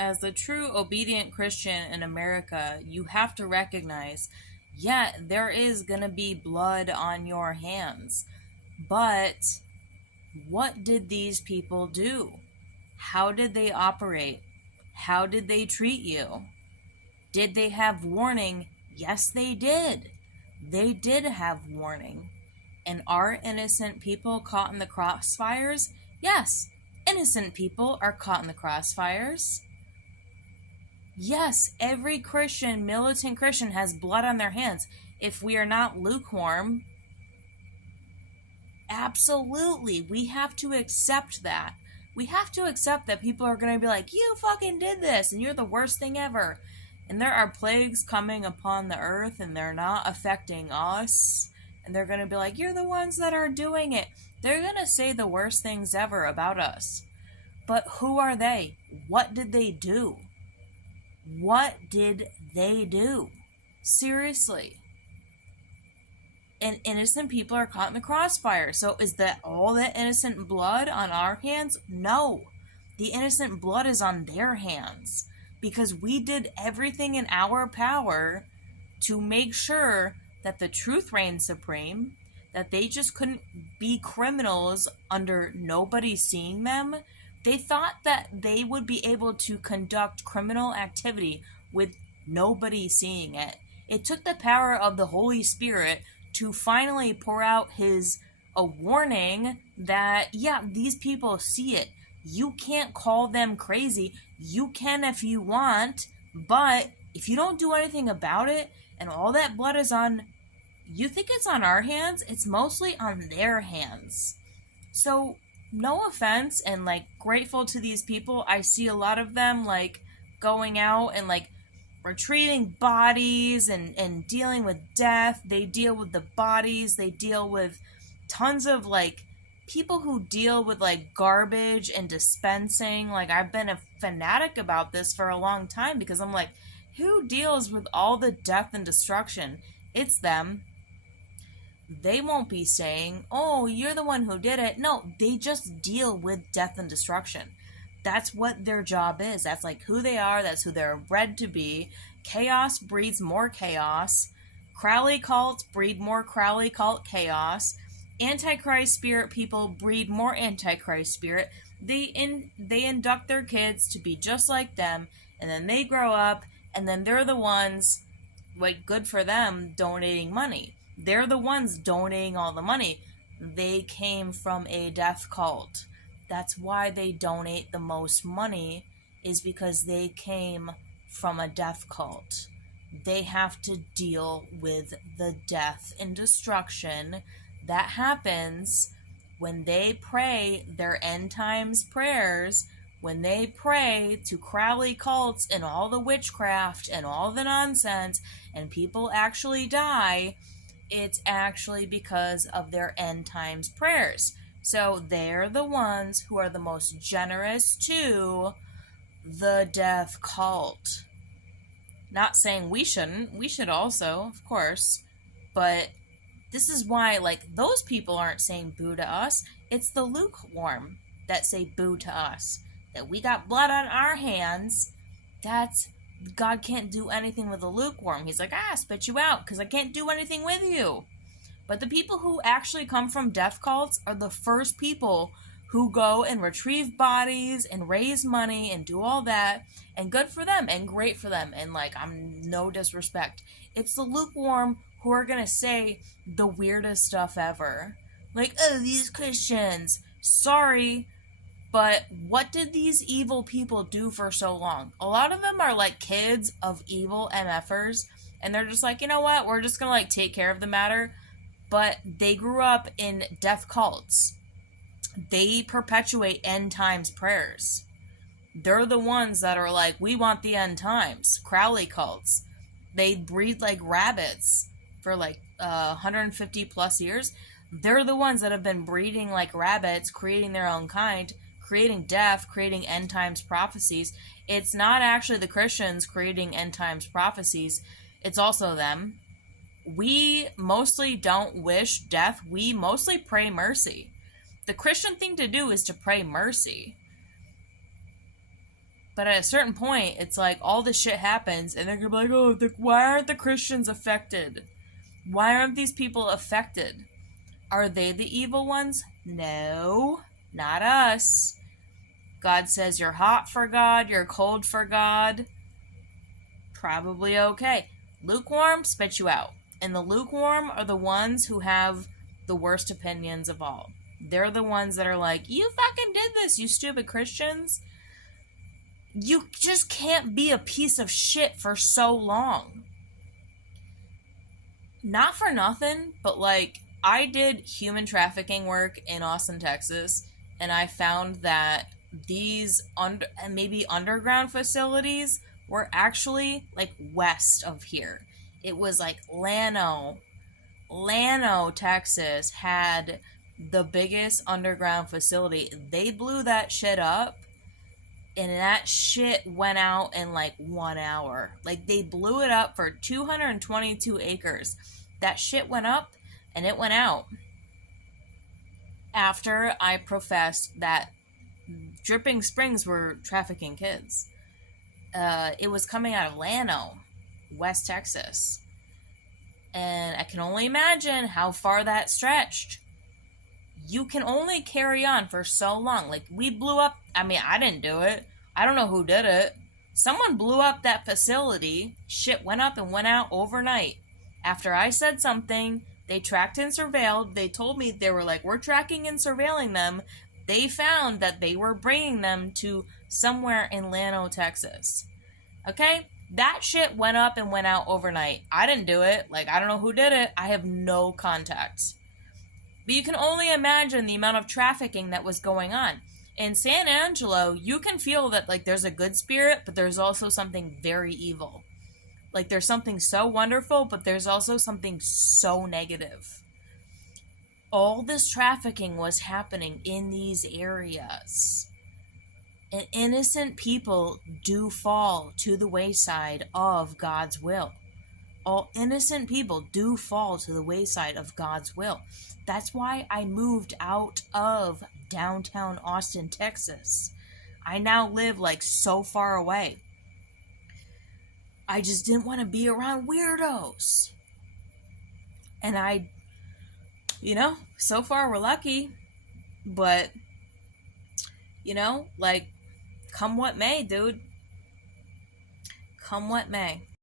as the true obedient Christian in America, you have to recognize, yeah, there is going to be blood on your hands. But what did these people do? How did they operate? How did they treat you? Did they have warning? Yes, they did. They did have warning. And are innocent people caught in the crossfires? Yes, innocent people are caught in the crossfires. Yes, every Christian, militant Christian, has blood on their hands. If we are not lukewarm, absolutely, we have to accept that. We have to accept that people are going to be like, you fucking did this, and you're the worst thing ever. And there are plagues coming upon the earth, and they're not affecting us. And they're going to be like, you're the ones that are doing it. They're going to say the worst things ever about us. But who are they? What did they do? What did they do? Seriously. And innocent people are caught in the crossfire. So is that all that innocent blood on our hands? No. The innocent blood is on their hands. Because we did everything in our power to make sure that the truth reigned supreme, that they just couldn't be criminals under nobody seeing them. They thought that they would be able to conduct criminal activity with nobody seeing it. It took the power of the Holy Spirit to finally pour out a warning that, yeah, these people see it. You can't call them crazy. You can if you want, but if you don't do anything about it and all that blood is on, you think it's on our hands, it's mostly on their hands. So, no offense, and grateful to these people. I see a lot of them going out and retrieving bodies and dealing with death. They deal with the bodies, they deal with tons of people who deal with garbage and dispensing. I've been a fanatic about this for a long time because I'm like, who deals with all the death and destruction? It's them. They won't be saying, oh, you're the one who did it. No, they just deal with death and destruction. That's what their job is. That's who they are. That's who they're bred to be. Chaos breeds more chaos. Crowley cults breed more Crowley cult chaos. Antichrist spirit people breed more Antichrist spirit. They induct their kids to be just like them, and then they grow up, and then they're the ones, good for them, donating money. They're the ones donating all the money. They came from a death cult. That's why they donate the most money, is because they came from a death cult. They have to deal with the death and destruction that happens when they pray their end times prayers, when they pray to Crowley cults and all the witchcraft and all the nonsense, and people actually die. It's actually because of their end times prayers. So they're the ones who are the most generous to the death cult. Not saying we shouldn't. We should also, of course. But this is why, those people aren't saying boo to us. It's the lukewarm that say boo to us. That we got blood on our hands. That's God can't do anything with a lukewarm. He's like, spit you out because I can't do anything with you. But the people who actually come from death cults are the first people who go and retrieve bodies and raise money and do all that. And good for them and great for them. And I'm no disrespect. It's the lukewarm who are going to say the weirdest stuff ever. Oh, these Christians. Sorry. But what did these evil people do for so long? A lot of them are kids of evil MFers, and they're just you know what? We're just gonna take care of the matter. But they grew up in death cults. They perpetuate end times prayers. They're the ones that are we want the end times. Crowley cults. They breed rabbits for 150 plus years. They're the ones that have been breeding rabbits, creating their own kind, creating death, creating end times prophecies. It's not actually the Christians creating end times prophecies. It's also them. We mostly don't wish death. We mostly pray mercy. The Christian thing to do is to pray mercy. But at a certain point, it's like all this shit happens, and they're gonna be like, oh, why aren't the Christians affected? Why aren't these people affected? Are they the evil ones? No, not us. God says you're hot for God, you're cold for God. Probably okay. Lukewarm, spit you out. And the lukewarm are the ones who have the worst opinions of all. They're the ones that are like, you fucking did this, you stupid Christians. You just can't be a piece of shit for so long. Not for nothing, but like, I did human trafficking work in Austin, Texas, and I found that these maybe underground facilities were actually like west of here. It was like Llano, Texas had the biggest underground facility. They blew that shit up, and that shit went out in like 1 hour. Like, they blew it up for 222 acres. That shit went up and it went out after I professed that Dripping Springs were trafficking kids. It was coming out of Llano, West Texas. And I can only imagine how far that stretched. You can only carry on for so long. Like, we blew up, I mean, I didn't do it. I don't know who did it. Someone blew up that facility. Shit went up and went out overnight. After I said something, they tracked and surveilled. They told me, they were like, we're tracking and surveilling them. They found that they were bringing them to somewhere in Llano, Texas. Okay? That shit went up and went out overnight. I didn't do it. Like, I don't know who did it. I have no context. But you can only imagine the amount of trafficking that was going on. In San Angelo, you can feel that, like, there's a good spirit, but there's also something very evil. Like, there's something so wonderful, but there's also something so negative. All this trafficking was happening in these areas. And innocent people do fall to the wayside of God's will. All innocent people do fall to the wayside of God's will. That's why I moved out of downtown Austin, Texas. I now live like so far away. I just didn't want to be around weirdos. And so far we're lucky. But, like, come what may, dude. Come what may.